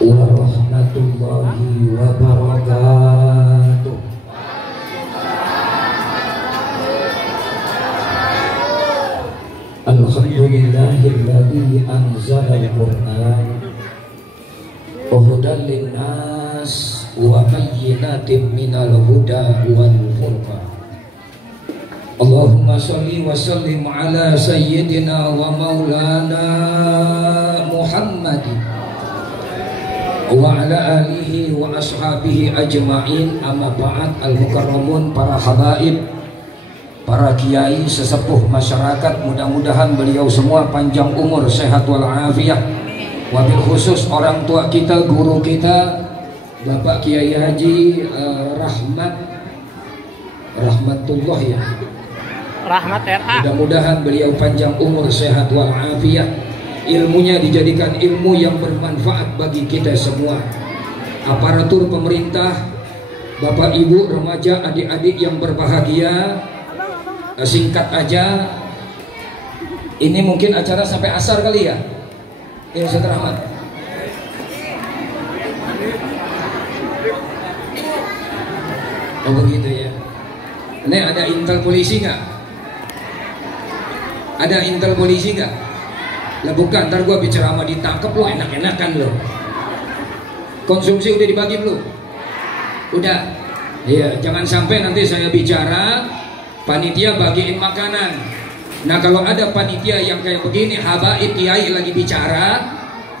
warahmatullahi wabarakatuh. Alhamdulillahilladzi anzala al-Qur'an hudan linnas wa bayyinatin minal huda wal furqan. Allahumma sholli wa sallim ala sayyidina wa maulana Muhammadin wa ala alihi wa ashabihi ajma'in. Amma ba'd. Al-mukarramun, para habaib, para kiai sesepuh masyarakat, mudah-mudahan beliau semua panjang umur, sehat walafiat. Wabil khusus orang tua kita, guru kita, Bapak Kiai Haji Rahmatullah ya, Rahmat RA. Mudah-mudahan beliau panjang umur, sehat walafiat, ilmunya dijadikan ilmu yang bermanfaat bagi kita semua. Aparatur pemerintah, Bapak Ibu, remaja, adik-adik yang berbahagia, singkat aja, ini mungkin acara sampai asar kali ya, ya Ustaz Rahmat. Oh begitu ya. Ini ada intel polisi nggak? Ada intel polisi nggak? Lah bukan, ntar gua bicara sama ditangkap lo, enak-enakan lo. Konsumsi udah dibagi belum? Udah. Iya, jangan sampai nanti saya bicara panitia bagiin makanan. Nah kalau ada panitia yang kayak begini, habaib kiai lagi bicara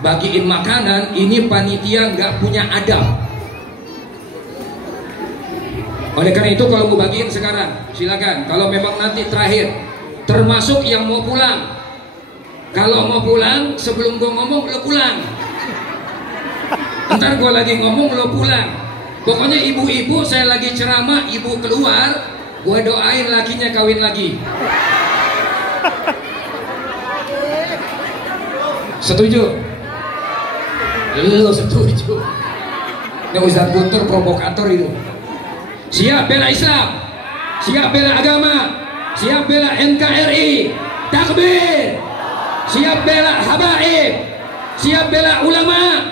bagiin makanan, ini panitia nggak punya adab. Oleh karena itu kalau mau bagiin sekarang silakan. Kalau memang nanti terakhir, termasuk yang mau pulang, kalau mau pulang sebelum gua ngomong lo pulang. Ntar gua lagi ngomong lo pulang. Pokoknya ibu-ibu saya lagi ceramah, ibu keluar, gua doain lakinya kawin lagi. Setuju? Lo setuju? Ini Ustaz Guntur provokator itu. Siap bela Islam, siap bela agama, siap bela NKRI, takbir. Siap bela habaib, siap bela ulama,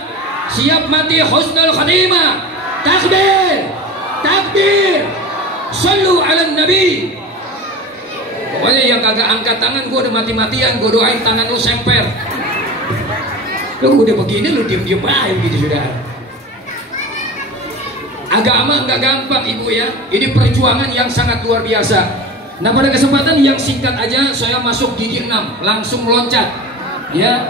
siap mati husnul khatimah, takbir, takbir. Sallu ala nabi. Pokoknya yang kagak angkat tangan, gue udah mati-matian, gue doain tangan lu semper. Lu udah begini, lu diem-diem aja gitu sudah. Agama nggak gampang ibu ya, ini perjuangan yang sangat luar biasa. Nah pada kesempatan yang singkat aja, saya masuk gigi 6, langsung loncat. Ya,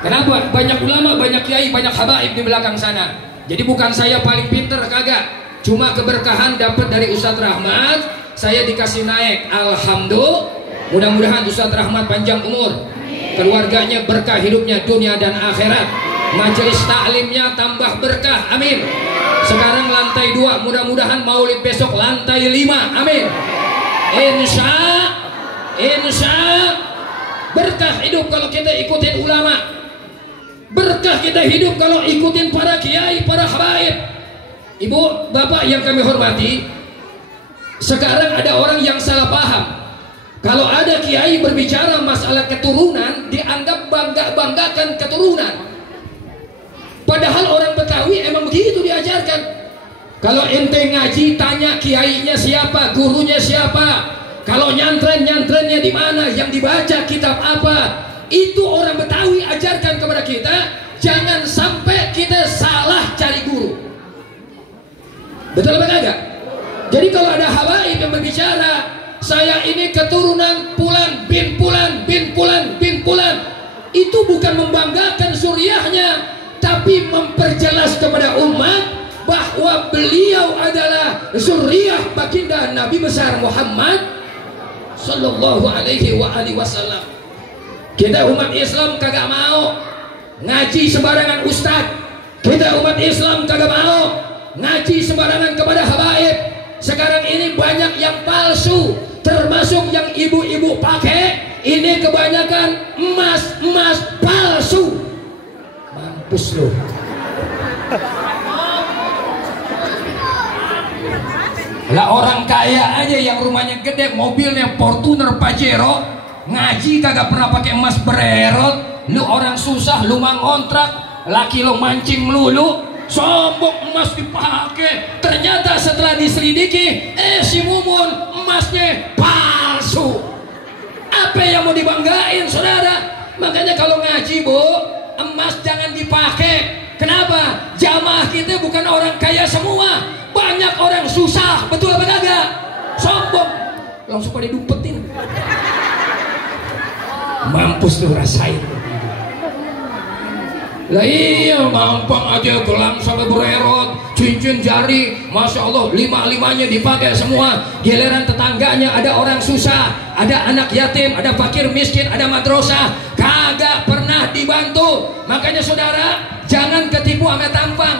kenapa? Banyak ulama, banyak kiai, banyak habaib di belakang sana. Jadi bukan saya paling pinter, kagak. Cuma keberkahan dapat dari Ustadz Rahmat, saya dikasih naik. Alhamdulillah, mudah-mudahan Ustadz Rahmat panjang umur, keluarganya berkah hidupnya dunia dan akhirat, majelis taklimnya tambah berkah, amin. Sekarang lantai 2, mudah-mudahan maulid besok lantai 5, amin. Insya berkah hidup kalau kita ikutin ulama, berkah kita hidup kalau ikutin para kiai, para habaib. Ibu, bapak yang kami hormati, sekarang ada orang yang salah paham. Kalau ada kiai berbicara masalah keturunan, dianggap bangga-banggakan keturunan. Padahal orang Betawi emang begitu diajarkan. Kalau ente ngaji, tanya kiainya siapa, gurunya siapa. Kalau nyantren-nyantrennya di mana, yang dibaca kitab apa. Itu orang Betawi ajarkan kepada kita. Jangan sampai kita salah cari guru. Betul apa enggak? Jadi kalau ada habaib yang berbicara, saya ini keturunan Pulan bin Pulan bin Pulan bin Pulan, itu bukan membanggakan suriahnya, tapi memperjelas kepada umat bahwa beliau adalah zuriyah baginda Nabi besar Muhammad sallallahu alaihi wasallam. Kita umat Islam kagak mau ngaji sembarangan ustad. Kita umat Islam kagak mau ngaji sembarangan kepada habaib. Sekarang ini banyak yang palsu, termasuk yang ibu-ibu pakai. Ini kebanyakan emas palsu. Mampus loh. Lah orang kaya aja yang rumahnya gede, mobilnya Fortuner Pajero, ngaji kagak pernah pakai emas bererot. lu orang susah, lu mangontrak, laki lu mancing melulu, sombong emas dipakai. Ternyata setelah diselidiki, si Mumun emasnya palsu. Apa yang mau dibanggain saudara? Makanya kalau ngaji bu, emas jangan dipakai. Kenapa? Jamaah kita bukan orang kaya semua, banyak orang susah, betul apa kagak? Sombong, langsung pada dumpetin. Mampus tuh rasain. Lah iya, mampang aja gelang sampai bererot, cincin jari, masya Allah, lima-limanya dipakai semua. Giliran tetangganya ada orang susah, ada anak yatim, ada fakir miskin, ada madrasah, kagak pernah dibantu. Makanya saudara, jangan ketipu sama tampang.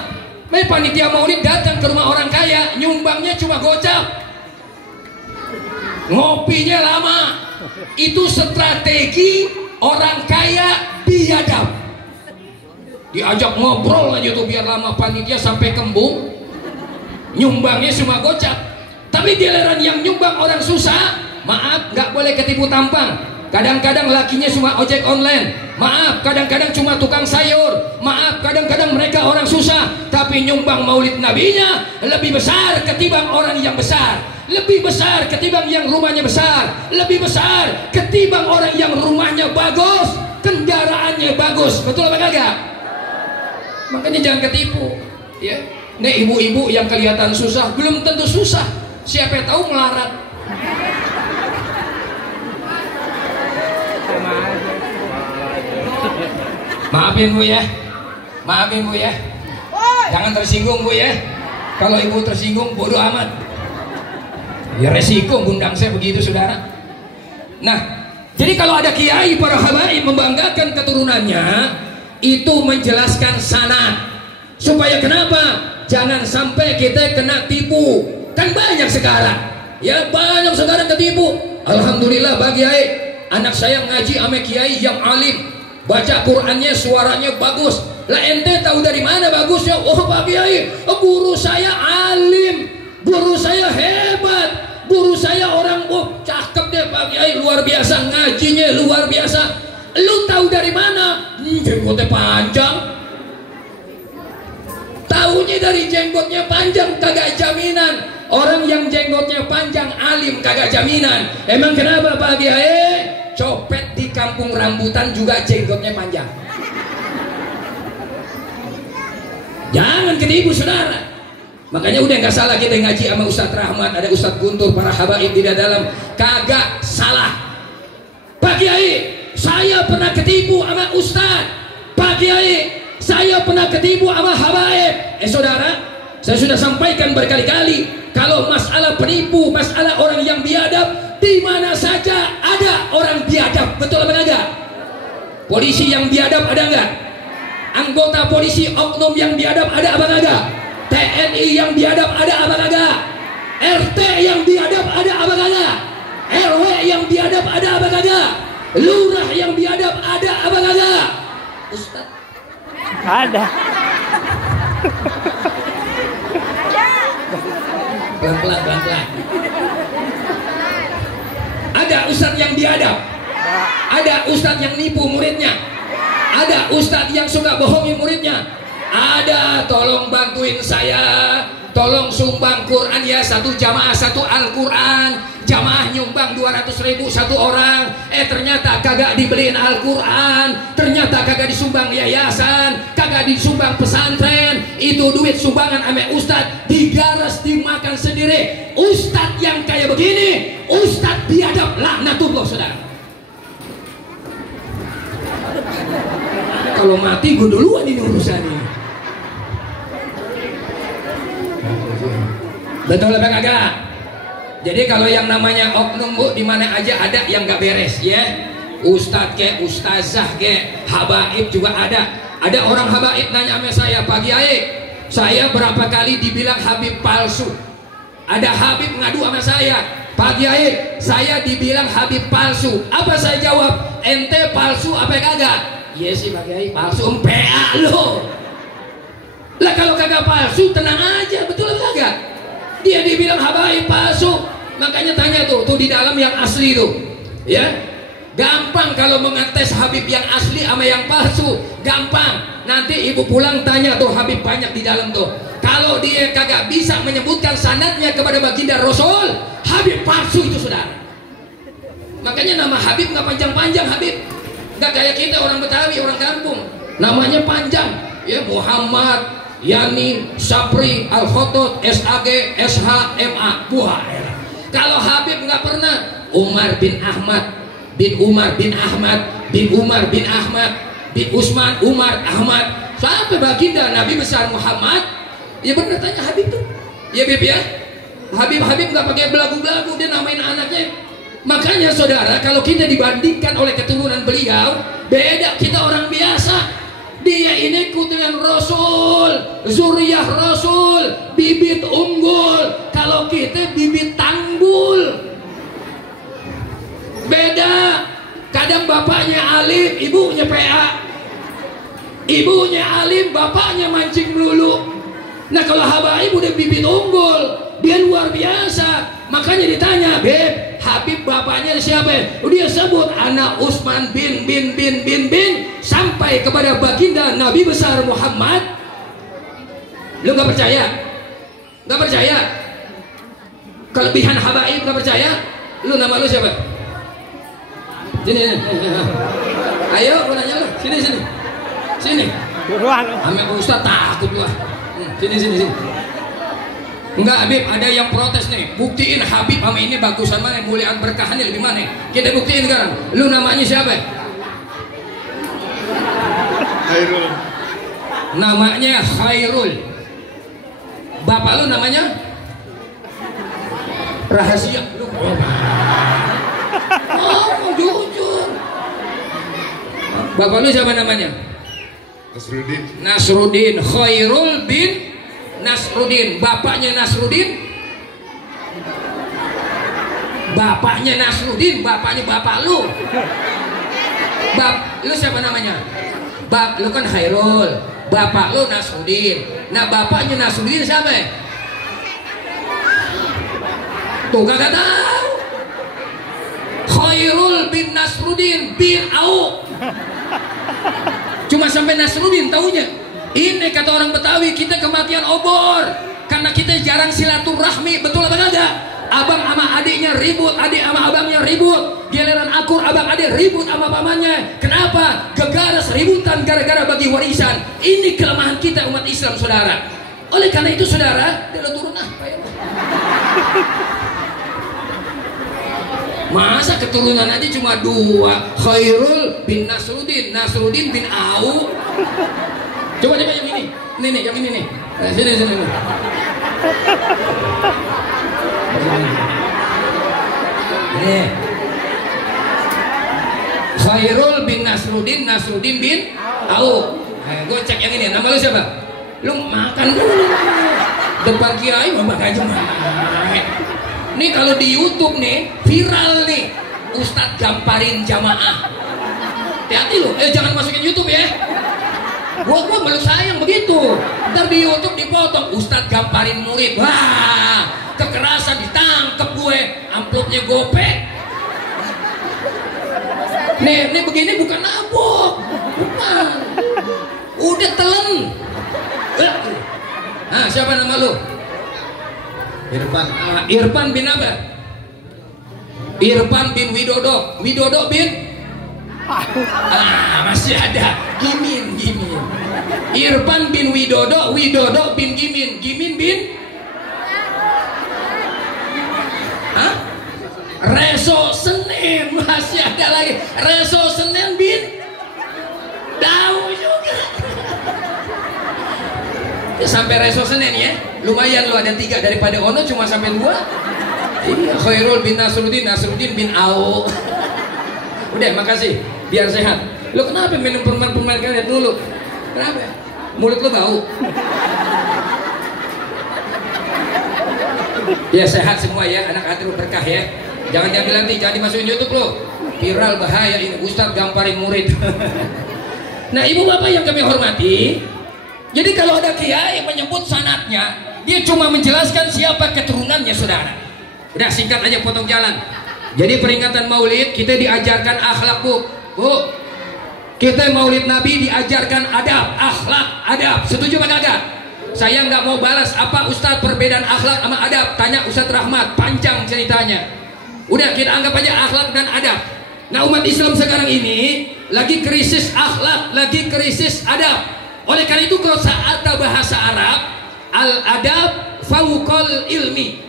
Panitia maulid datang ke rumah orang kaya, nyumbangnya cuma gocap, ngopinya lama. Itu strategi orang kaya biadab. Diajak ngobrol aja tuh biar lama panitia sampai kembung, nyumbangnya cuma gocap. Tapi giliran yang nyumbang orang susah, maaf, nggak boleh ketipu tampang. Kadang-kadang lakinya cuma ojek online, maaf, kadang-kadang cuma tukang sayur, maaf, kadang-kadang mereka orang susah, tapi nyumbang maulid nabinya lebih besar ketimbang orang yang besar, lebih besar ketimbang yang rumahnya besar, lebih besar ketimbang orang yang rumahnya bagus, kendaraannya bagus, betul apa kagak? Makanya jangan ketipu, ya. Nih ibu-ibu yang kelihatan susah, belum tentu susah. Siapa yang tahu melarat. Maafin bu ya, maafin bu ya. Jangan tersinggung bu ya. Kalau ibu tersinggung, bodoh amat. Ya resiko ngundang saya begitu saudara. Nah, jadi kalau ada kiai para habaib membanggakan keturunannya, itu menjelaskan sanad. Supaya kenapa? Jangan sampai kita kena tipu. Kan banyak sekarang, ya banyak sekarang ketipu. Alhamdulillah bagi kiai, anak saya ngaji sama kiai yang alim, baca Qurannya suaranya bagus. Lah ente tahu dari mana bagusnya? Oh Pak Kiai, guru saya alim, guru saya hebat, guru saya orang cakep deh Pak Kiai, luar biasa ngajinya, luar biasa. Lu tahu dari mana? Jenggotnya panjang. Taunya dari jenggotnya panjang, kagak jaminan. Orang yang jenggotnya panjang alim kagak jaminan. Emang kenapa Pak Kiai? Copet di kampung rambutan juga jenggotnya panjang. Jangan ketipu saudara. Makanya udah nggak salah kita ngaji sama Ustadz Rahmat, ada Ustadz Guntur, para habaib di dalam, kagak salah. Pak Kiai, saya pernah ketipu sama Ustadz. Pak Kiai, saya pernah ketipu sama habaib. Saudara, saya sudah sampaikan berkali-kali, kalau masalah penipu, masalah orang yang biadab, di mana saja ada orang biadab, betul apa enggak? Polisi yang biadab ada enggak? Anggota polisi oknum yang biadab ada apa enggak? TNI yang biadab ada apa enggak? RT yang biadab ada apa enggak? RW yang biadab ada apa enggak? Lurah yang biadab ada apa enggak? Ustaz ada. Pelan-pelan. Ada ustadz yang biadab, ada ustadz yang nipu muridnya, ada ustadz yang suka bohongi muridnya. Ada, tolong bantuin saya, tolong sumbang Quran ya, satu jamaah satu Al-Quran. Jamaah nyumbang 200.000 satu orang, ternyata kagak dibeliin Al-Quran, ternyata kagak disumbang yayasan, kagak disumbang pesantren. Itu duit sumbangan ame ustadz digaras dimakan sendiri. Ustadz yang kayak begini, ustadz biadab, laknatullah saudara. Kalau mati gue duluan ini urusannya. Betul apa kagak? Jadi kalau yang namanya oknum bu, di mana aja ada yang nggak beres ya. Ustadz ke, ustazah ke, habaib juga ada. Ada orang habaib nanya sama saya, Pak Kiai, saya berapa kali dibilang Habib palsu. Ada Habib ngadu sama saya, Pak Kiai, saya dibilang Habib palsu. Apa saya jawab? Ente palsu apa kagak? Iya sih Pak Kiai, palsu MPA lo. Lah kalau kagak palsu tenang aja, betul apa kagak? Dia dibilang habaib palsu. Makanya tanya tuh di dalam yang asli tuh, ya. Gampang kalau mengetes Habib yang asli sama yang palsu, gampang. Nanti ibu pulang tanya tuh Habib banyak di dalam tuh. Kalau dia kagak bisa menyebutkan sanadnya kepada baginda Rasul, Habib palsu itu saudara. Makanya nama Habib nggak panjang-panjang. Habib nggak kayak kita orang Betawi, orang kampung, namanya panjang ya, Muhammad Yani Sapri Al Khotot SAG SH MA. Wah, kalau Habib nggak pernah Umar bin Ahmad bin Umar bin Ahmad bin Umar bin Ahmad bin Usman Umar Ahmad sampai baginda Nabi besar Muhammad. Ya benar, tanya Habib tuh ya Bib ya. Habib nggak pakai belagu-belagu, dia namain anaknya. Makanya saudara, kalau kita dibandingkan oleh keturunan beliau, beda. Kita orang biasa, dia ini keturunan Rasul, zuriyah Rasul, bibit unggul. Kalau kita bibit tanggul, beda. Kadang bapaknya alim, ibunya PA. Ibunya alim, bapaknya mancing melulu. Nah kalau habaib udah bibit unggul, dia luar biasa. Makanya ditanya, Beb, Habib bapaknya siapa? Dia sebut anak Utsman bin sampai kepada baginda Nabi besar Muhammad. Lu gak percaya? Gak percaya? Kelebihan habaib gak percaya? Lu nama lu siapa? Sini. Ayo, aku nanya lu. Sini. Ame Ustaz takut lu. Sini. Enggak, Habib, ada yang protes nih. Buktiin Habib sama ini bagusan mana, muliaan berkahannya lebih mana. Kita buktiin sekarang. Lu namanya siapa? Khairul. Namanya Khairul. Bapak lu namanya? Rahasia. Lu jujur. Bapak lu siapa namanya? Nasruddin. Khairul bin Nasruddin. Bapaknya Nasruddin. Bapaknya Nasruddin, bapaknya bapak lu. Lu siapa namanya? Lu kan Khairul. Bapak lu Nasruddin. Nah, bapaknya Nasruddin siapa? Tuh kagak tahu. Khairul bin Nasruddin bin Auf. Cuma sampai Nasruddin taunya. Ini kata orang Betawi, kita kematian obor karena kita jarang silaturahmi. Betul apa enggak? Abang sama adiknya ribut, adik sama abangnya ribut, giliran akur abang adik ribut sama pamannya. Kenapa? Gegaras ributan gara-gara bagi warisan. Ini kelemahan kita umat Islam, saudara. Oleh karena itu saudara, dia turun masa keturunan aja cuma dua, Khairul bin Nasruddin, Nasruddin bin Auf. Coba yang ini nih, yang ini nih. Sini. Ini. Khairul bin Nasruddin, Nasruddin bin Auf. Gue cek yang ini. Nama lu siapa? Lu makan dulu. Depan kiai mau makan aja. Nih kalau di YouTube nih viral nih, Ustadz gamparin jamaah. Hati-hati lu, jangan masukin YouTube ya. Gua malu sayang begitu. Ntar di YouTube dipotong Ustadz gamparin murid. Wah, kekerasan ditangkep gue, amplopnya gopek. Nih begini bukan nabok, bukan. Udah telen. Nah, siapa nama lu? Irfan. Irfan bin apa? Irfan bin Widodo. Widodo bin? Masih ada. Gimin. Irfan bin Widodo. Widodo bin Gimin. Gimin bin? Hah? Reso Senin. Masih ada lagi. Reso Senin bin? Tahu juga. Sampai Reso Senin ya. Lumayan lu ada 3 daripada Ono cuma sampai 2. Iya, Khairul bin Nasruddin, Nasruddin bin Au. Udah, makasih. Biar sehat. Lu kenapa minum permen karet dulu? Kenapa? Mulut lu bau. Ya sehat semua ya, anak hati lu berkah ya. Jangan diambil nanti, jangan dimasukin YouTube lu. Viral bahaya ini, Ustadz gamparin murid. Nah, ibu bapak yang kami hormati, jadi kalau ada kiai yang menyebut sanadnya, dia cuma menjelaskan siapa keturunannya, saudara. Udah singkat aja, potong jalan. Jadi peringatan Maulid kita diajarkan akhlak, Bu. Kita Maulid Nabi diajarkan adab, akhlak, adab. Setuju apa kagak? Saya nggak mau balas apa Ustadz perbedaan akhlak sama adab. Tanya Ustadz Rahmat, panjang ceritanya. Udah kita anggap aja akhlak dan adab. Nah, umat Islam sekarang ini lagi krisis akhlak, lagi krisis adab. Oleh karena itu kalau saat bahasa Arab, al-adab fauqal ilmi.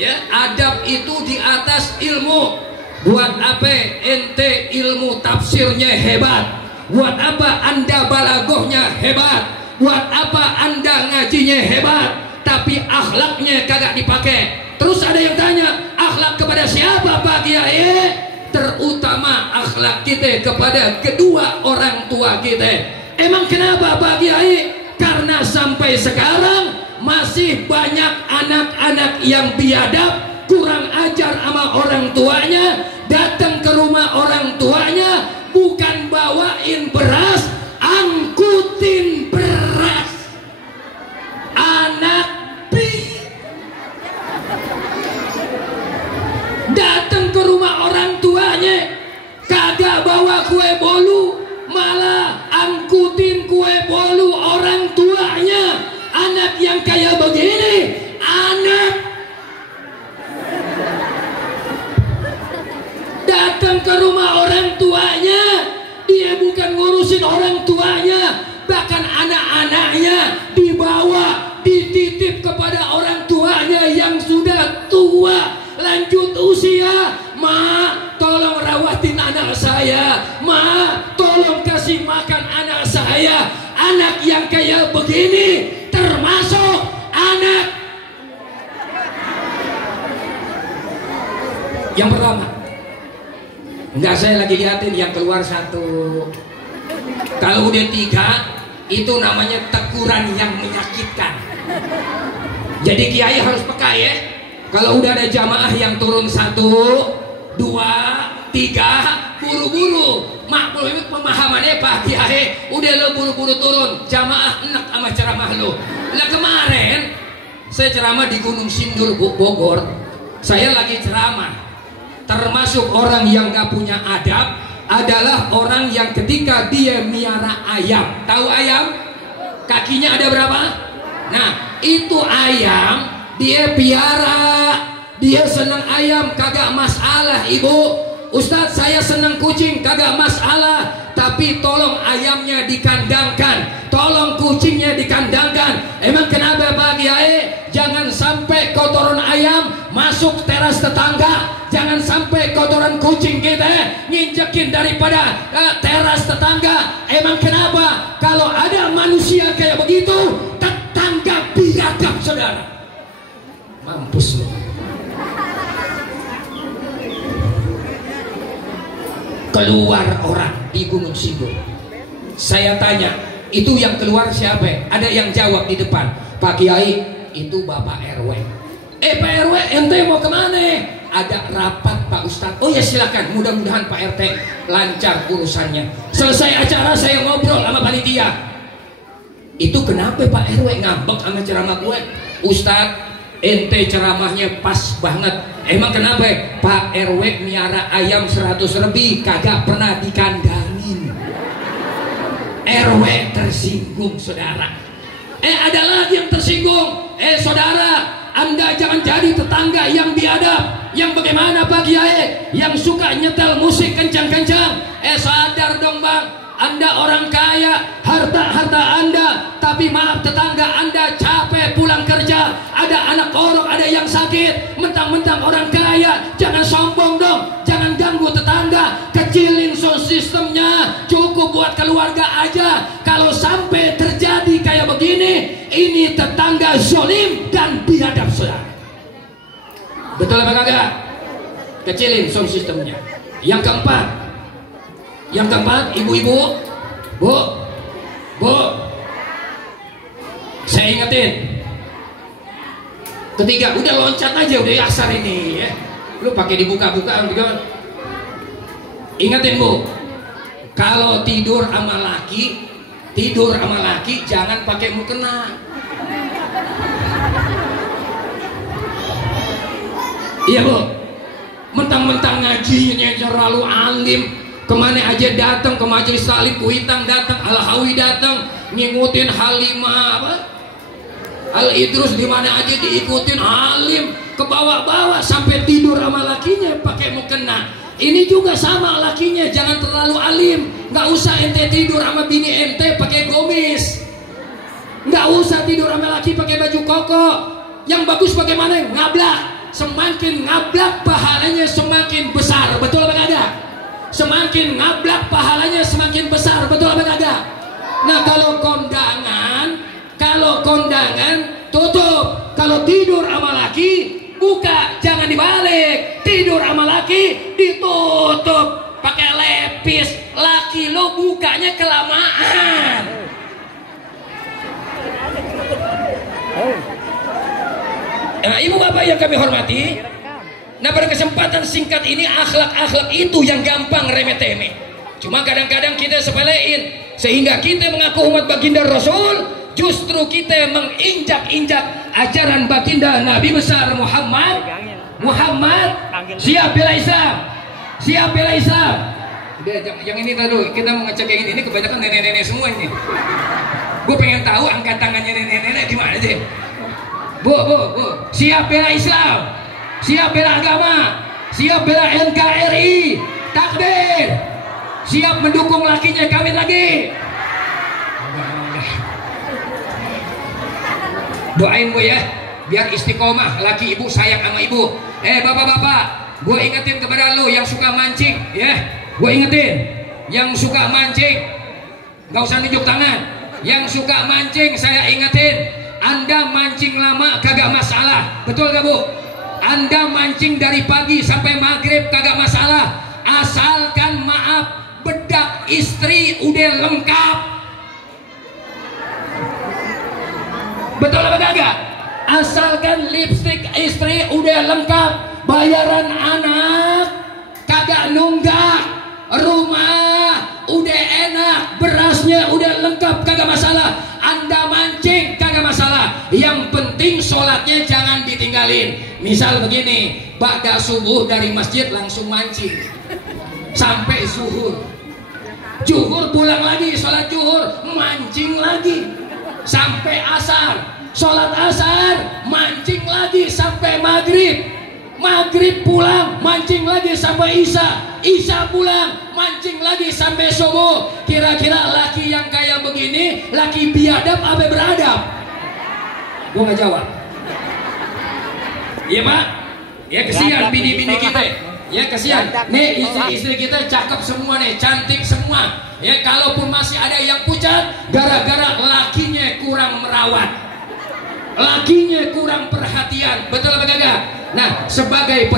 Ya, adab itu di atas ilmu. Buat apa ente ilmu tafsirnya hebat? Buat apa Anda balagohnya hebat? Buat apa Anda ngajinya hebat? Tapi akhlaknya kagak dipakai. Terus ada yang tanya, akhlak kepada siapa Pak Kiai? Terutama akhlak kita kepada kedua orang tua kita. Emang kenapa Pak Kiai? Karena sampai sekarang masih banyak anak-anak yang biadab, kurang ajar sama orang tuanya, datang ke rumah orang tuanya bukan bawain beras, angkutin beras. Anak datang ke rumah orang tuanya kagak bawa kue bolu, malah angkutin kue bolu orang tuanya. Anak yang kayak begini, anak datang ke rumah orang tuanya, dia bukan ngurusin orang tuanya, bahkan anak-anaknya dibawa, dititip kepada orang tuanya yang sudah tua, lanjut usia. Ma, tolong rawatin anak saya. Ma, tolong kasih makan anak saya. Anak yang kayak begini termasuk anak yang pertama. Enggak, saya lagi liatin yang keluar satu. Kalau udah tiga, itu namanya teguran yang menyakitkan. Jadi kiai harus peka ya. Kalau udah ada jamaah yang turun 1, 2, 3, buru-buru. Maklum pemahamannya Pak Kiai, udah lo buru-buru turun, jamaah enak sama ceramah lo. Lah kemarin saya ceramah di Gunung Sindur Bogor, saya lagi ceramah. Termasuk orang yang gak punya adab adalah orang yang ketika dia miara ayam. Tahu ayam? Kakinya ada berapa? Nah, itu ayam dia piara, dia senang ayam, kagak masalah Ibu. Ustadz saya senang kucing, kagak masalah. Tapi tolong ayamnya dikandangkan, tolong kucingnya dikandangkan. Emang kenapa Pak Kiai? Jangan sampai kotoran ayam masuk teras tetangga. Jangan sampai kotoran kucing kita nginjekin daripada teras tetangga. Emang kenapa? Kalau ada manusia kayak begitu, tetangga biadab saudara. Mampus loh. Keluar orang di Gunung Sindur. Saya tanya, itu yang keluar siapa? Ada yang jawab di depan, Pak Kiai, itu Bapak RW. Pak RW, ente mau kemana? Ada rapat Pak Ustadz. Oh ya silakan, mudah-mudahan Pak RT lancar urusannya. Selesai acara saya ngobrol sama panitia. Itu kenapa Pak RW ngambek sama ceramah gue? Ustadz, ente ceramahnya pas banget. Emang kenapa? Pak RW miara ayam 100 lebih kagak pernah dikandangin. RW tersinggung saudara. Ada lagi yang tersinggung. Saudara, Anda jangan jadi tetangga yang biadab. Yang bagaimana Pak Kiai? Yang suka nyetel musik kencang-kencang. Sadar dong Bang, Anda orang kaya, harta Anda, tapi maaf tetangga Anda capek pulang kerja, ada anak korok, ada yang sakit, mentang-mentang orang kaya. Jangan sombong dong, jangan ganggu tetangga, kecilin sound systemnya, cukup buat keluarga aja. Kalau sampai terjadi kayak begini, ini tetangga zolim dan biadab saudara. Betul apa kagak? Kecilin sound systemnya. Yang keempat, ibu-ibu, bu, saya ingetin. Ketiga, udah loncat aja, udah asar ini ya. Lu pakai dibuka-buka juga. Ingetin Bu, kalau tidur sama laki jangan pakai mukena. Iya Bu, mentang-mentang ngajinya terlalu alim, kemana aja datang, ke majelis salib Kuitang datang, Al-Hawi datang, ngikutin Halimah apa? Al-Idrus di mana aja diikutin, alim, ke bawah-bawah sampai tidur sama lakinya pakai mukena. Ini juga sama lakinya, jangan terlalu alim, nggak usah ente tidur sama bini ente pakai gomis, nggak usah tidur sama laki pakai baju koko. Yang bagus bagaimana? Ngablak, semakin ngablak pahalanya semakin besar, betul apa kagak? Semakin ngablak pahalanya semakin besar, betul apa kagak? Nah kalau kondangan tutup, kalau tidur sama laki buka, jangan dibalik. Tidur sama laki ditutup pakai lepis, laki lo bukanya kelamaan. Nah, ibu bapak yang kami hormati, nah pada kesempatan singkat ini akhlak-akhlak itu yang gampang remeh-temeh. Cuma kadang-kadang kita sepelein, sehingga kita mengaku umat baginda Rasul, justru kita menginjak-injak ajaran baginda Nabi besar Muhammad. Siap bela Islam, siap bela Islam. Udah, yang ini tadi kita mau ngecek yang ini kebanyakan nenek-nenek semua ini. Gue pengen tahu angkat tangannya nenek-nenek di mana aja. Bu, siap bela Islam, siap bela agama, siap bela NKRI, takbir, siap mendukung lakinya kawin lagi. Doain bu ya, biar istiqomah, laki ibu sayang sama ibu. Bapak-bapak, gue ingetin kepada lo yang suka mancing ya, gue ingetin yang suka mancing, gak usah nunjuk tangan. Yang suka mancing saya ingetin, Anda mancing lama kagak masalah, betul gak bu? Anda mancing dari pagi sampai maghrib kagak masalah, asalkan maaf bedak istri udah lengkap. Betul apa kagak? Asalkan lipstik istri udah lengkap, bayaran anak kagak nunggak, rumah udah enak, berasnya udah lengkap, kagak masalah. Anda mancing kagak masalah, yang penting sholatnya jangan ditinggalin. Misal begini, ba'da subuh dari masjid langsung mancing sampai zuhur, pulang lagi sholat zuhur, mancing lagi sampai asar, sholat asar mancing lagi sampai maghrib pulang mancing lagi sampai isya pulang mancing lagi sampai subuh. Kira-kira laki yang kayak begini laki biadab apa beradab? Gua nggak jawab. Iya pak? Ya kesian bini-bini kita. Ya kesian. Nih istri-istri kita cakep semua nih, cantik semua. Ya kalaupun masih ada yang pucat, gara-gara lakinya kurang merawat, lakinya kurang perhatian, betul apa kagak? Nah sebagai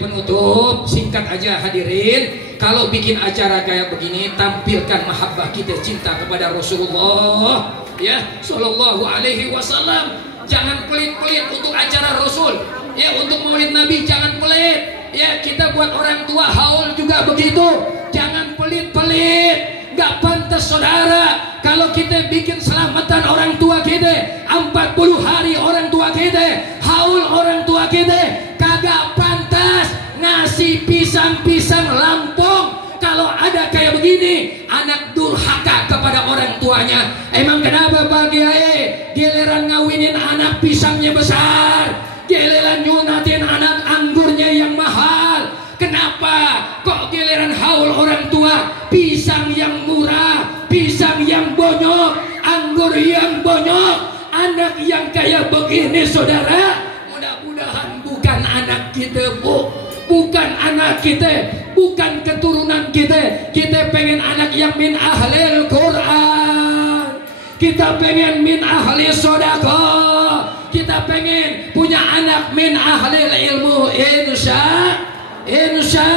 penutup, singkat aja hadirin, kalau bikin acara kayak begini, tampilkan mahabbah kita, cinta kepada Rasulullah, ya, Sallallahu Alaihi Wasallam. Jangan pelit-pelit untuk acara Rasul, ya, untuk maulid Nabi jangan pelit, ya, kita buat orang tua haul juga begitu, jangan pelit-pelit. Gak pantas saudara kalau kita bikin selamatan orang tua kita 40 hari, orang tua kita haul, orang tua kita kagak pantas ngasih pisang-pisang Lampung. Kalau ada kayak begini, anak durhaka kepada orang tuanya. Emang kenapa Pak Kiai? Giliran ngawinin anak pisangnya besar, giliran nyunatin anak anggurnya yang mahal. Kenapa kok giliran haul orang tua pisang yang murah, pisang yang bonyok, anggur yang bonyok, anak yang kayak begini saudara? Mudah-mudahan bukan anak kita bu, bukan anak kita, bukan keturunan kita. Kita pengen anak yang min ahlil Quran, kita pengen min ahli sodaqah, kita pengen punya anak min ahlil ilmu. Insya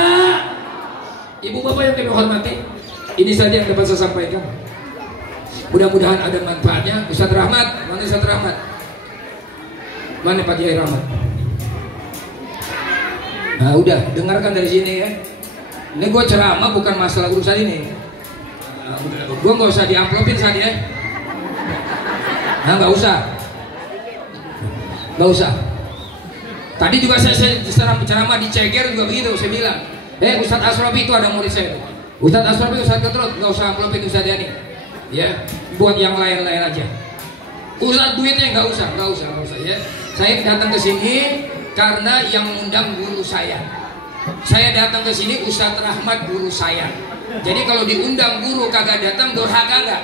ibu bapak yang kami hormati, ini saja yang dapat saya sampaikan. Mudah-mudahan ada manfaatnya. Ustaz Rahmat, mana Ustaz Rahmat? Mana Pak Kiai Rahmat? Nah udah, dengarkan dari sini ya. Ini gue ceramah bukan masalah urusan ini. Gue nggak usah diamplopin saja ya. Nah nggak usah. Tadi juga saya ceramah di Ceger juga begitu, saya bilang, Ustadz Asrofi itu ada murid saya. Ustadz Asrofi, Ustadz Ketrut, nggak usah amplopin Ustadz Yani, ya, buat yang lain-lain aja. Ustadz duitnya nggak usah ya. Saya datang ke sini karena yang mengundang guru saya. Saya datang ke sini Ustadz Rahmat guru saya. Jadi kalau diundang guru kagak datang, durhaka nggak?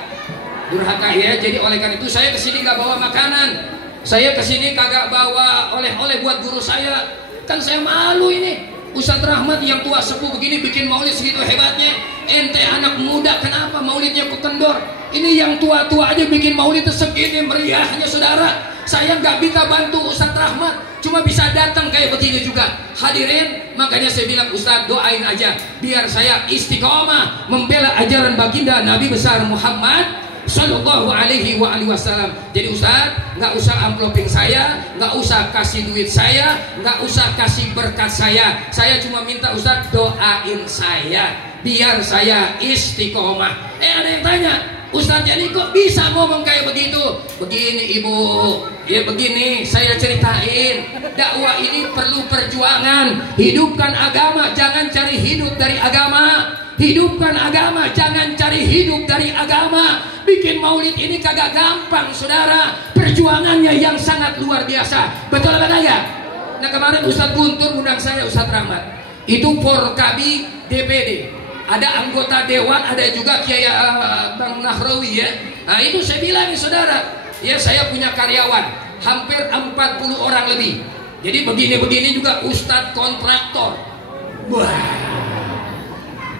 Durhaka ya. Jadi oleh karena itu saya kesini nggak bawa makanan. Saya kesini kagak bawa oleh-oleh buat guru saya. Kan saya malu ini. Ustadz Rahmat yang tua sepuh begini bikin maulid segitu hebatnya. Ente anak muda kenapa maulidnya kok kendor? Ini yang tua-tua aja bikin maulid segini meriahnya saudara. Saya nggak bisa bantu Ustadz Rahmat, cuma bisa datang kayak begini juga. Hadirin, makanya saya bilang Ustadz doain aja biar saya istiqomah membela ajaran baginda Nabi besar Muhammad Sallallahu alaihi wasallam. Jadi Ustaz, nggak usah amploping saya, nggak usah kasih duit saya, nggak usah kasih berkat saya. Saya cuma minta Ustaz doain saya biar saya istiqomah. Ada yang tanya, Ustaz jadi kok bisa ngomong kayak begitu? Begini Ibu, ya begini saya ceritain. Dakwah ini perlu perjuangan. Hidupkan agama, jangan cari hidup dari agama. Hidupkan agama, jangan cari hidup dari agama. Bikin maulid ini kagak gampang saudara. Perjuangannya yang sangat luar biasa. Betul apa kagak? Nah kemarin Ustadz Guntur undang saya, Ustadz Rahmat. Itu Forkabi DPD. Ada anggota dewan, ada juga Kiai Bang Nahrawi ya. Nah itu saya bilang nih saudara, ya saya punya karyawan hampir 40 orang lebih. Jadi begini-begini juga Ustadz kontraktor. Wah.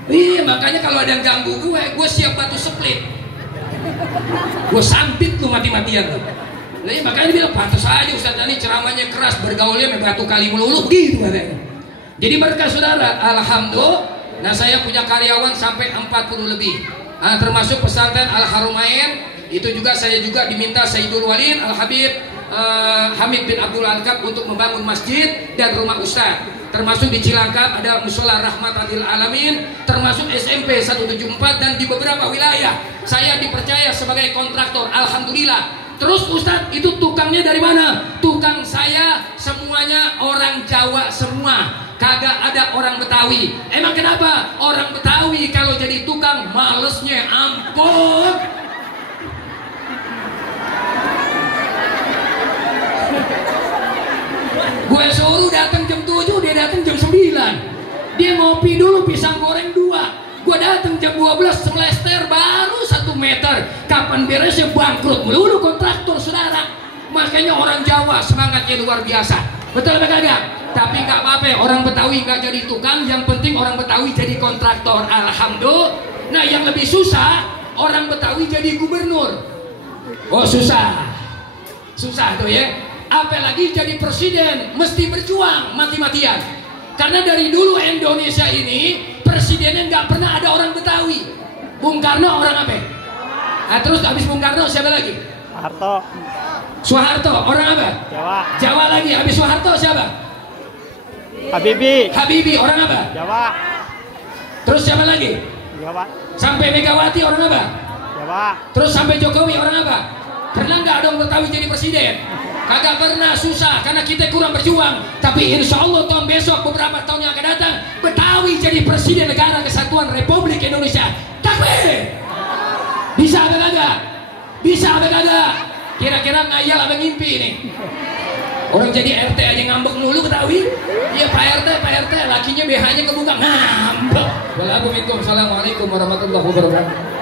Iya makanya kalau ada yang ganggu gue siap batu split. Gue sampit lu mati-matian tuh. Nah, makanya dia bilang pantas aja Ustadz ini ceramahnya keras, bergaulnya sama batu kali melulu gitu katanya. Jadi berkah saudara, alhamdulillah. Nah saya punya karyawan sampai 40 lebih. Nah, termasuk pesantren Al Harumain itu juga saya juga diminta Sayyidul Walid Al Habib Hamid bin Abdul Alkab untuk membangun masjid dan rumah ustaz. Termasuk di Cilangkap ada Musola Rahmatil Alamin, termasuk SMP 174 dan di beberapa wilayah saya dipercaya sebagai kontraktor. Alhamdulillah. Terus Ustadz itu tukangnya dari mana? Tukang saya semuanya orang Jawa semua, kagak ada orang Betawi. Emang kenapa? Orang Betawi kalau jadi tukang malesnya ampun. Gue suruh datang jam 7, dia datang jam 9. Dia ngopi dulu pisang goreng 2. Gue datang jam 12 semester baru 1 meter. Kapan beresnya bangkrut melulu kontraktor saudara. Makanya orang Jawa semangatnya luar biasa. Betul apa kagak? Tapi nggak apa-apa, orang Betawi nggak jadi tukang. Yang penting orang Betawi jadi kontraktor. Alhamdulillah. Nah yang lebih susah orang Betawi jadi gubernur. Oh susah tuh ya. Apalagi jadi presiden mesti berjuang mati-matian. Karena dari dulu Indonesia ini presidennya nggak pernah ada orang Betawi. Bung Karno orang apa? Nah, terus habis Bung Karno siapa lagi? Soeharto orang apa? Jawa lagi. Habis Soeharto siapa? Habibie orang apa? Jawa. Terus siapa lagi? Jawa. Sampai Megawati orang apa? Jawa. Terus sampai Jokowi orang apa? Pernah nggak ada orang Betawi jadi presiden? Kagak pernah, susah karena kita kurang berjuang. Tapi insya Allah tahun besok beberapa tahun yang akan datang Betawi jadi presiden negara kesatuan Republik Indonesia. Takbir. Bisa apa kagak? Bisa apa kagak? Kira-kira ngayal apa ngimpi ini? Orang jadi RT aja ngambek mulu Betawi. Iya Pak RT lakinya BH-nya kebuka ngambek. Wassalamualaikum warahmatullahi wabarakatuh.